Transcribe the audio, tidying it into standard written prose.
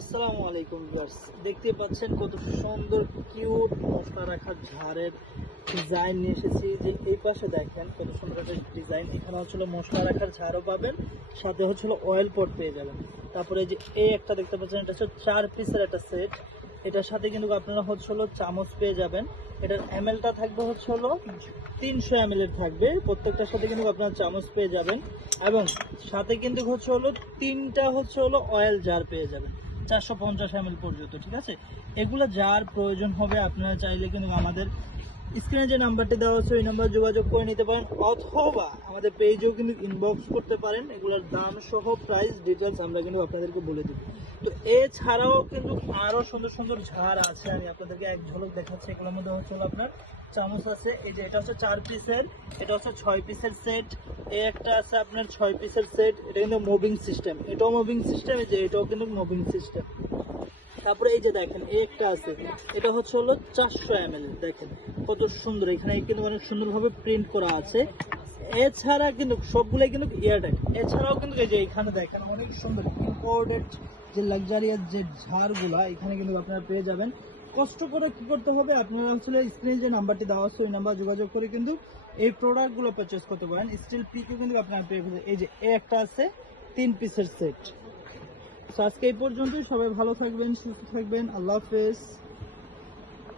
আসসালামু আলাইকুম ভিউয়ার্স, দেখতে পাচ্ছেন কত সুন্দর কিউট মশলা রাখার ঝাড়ের ডিজাইন নিয়ে এসেছি। যে এই পাশে দেখেন কত সুন্দর একটা ডিজাইন। এখানে হচ্ছিল মশলা রাখার ঝাড়ও পাবেন, সাথে হচ্ছিল অয়েল পট পেয়ে যাবেন। তারপরে যে এই একটা দেখতে পাচ্ছেন, এটা হচ্ছে 4 পিসের একটা সেট। এটার সাথে কিন্তু আপনারা হচ্ছিল চামচ পেয়ে যাবেন। এটার এমএলটা থাকবে হচ্ছিল 300 ml এর থাকবে, প্রত্যেকটার সাথে কিন্তু আপনারা চামচ পেয়ে যাবেন। এবং সাথে কিন্তু হচ্ছে হলো 3টা হচ্ছে হলো অয়েল জার পেয়ে যাবেন 450 ml পর্যন্ত। ঠিক আছে, এগুলো যার প্রয়োজন হবে আপনারা চাইলে কিন্তু আমাদের স্ক্রিনে যে নাম্বারটি দেওয়া হচ্ছে ওই নাম্বার যোগাযোগ করে নিতে পারেন, অথবা আমাদের পেজেও কিন্তু ইনবক্স করতে পারেন। এগুলোর দাম সহ প্রাইস ডিটেলস আমরা কিন্তু আপনাদেরকে বলে দেব। তো এছাড়াও কিন্তু আরো সুন্দর সুন্দর ঝাড় আছে, আমি আপনাদেরকে এক ঝলক দেখাচ্ছি। এগুলোর মধ্যে হচ্ছে আপনার চামচ আছে, এই যে এটা হচ্ছে 4 পিসের, এটা হচ্ছে 6 পিসের সেট, এই একটা আছে আপনার 6 পিসের সেট। এটা কিন্তু মুভিং সিস্টেম, এটাও মুভিং সিস্টেম, এই যে এটাও কিন্তু মুভিং সিস্টেম। তারপরে এই যে দেখেন এই একটা আছে, এটা হচ্ছে হলো 400 ml। দেখেন কত সুন্দর, এখানে কিন্তু অনেক সুন্দরভাবে প্রিন্ট করা আছে। এছাড়া কিন্তু সবগুলাই কিন্তু এয়ারটাইট। এছাড়াও কিন্তু এই যে এখানে দেখেন অনেক সুন্দর ইম্পোর্টেড যে লাক্সারিয়াস যে ঝাড়গুলা এখানে কিন্তু আপনারা পেয়ে যাবেন। কষ্ট করে কি করতে হবে, আপনারা আসলে স্ক্রিনে যে নাম্বারটি দেওয়া আছে ওই নাম্বার যোগাযোগ করে কিন্তু এই প্রোডাক্টগুলো পারচেস করতে পারেন। স্টিল পিকও কিন্তু আপনারা পেয়ে যাবেন। এই যে একটা আছে 3 পিসের সেট। আজকে এই পর্যন্তই, সবাই ভালো থাকবেন, সুস্থ থাকবেন, আল্লাহ হাফেজ।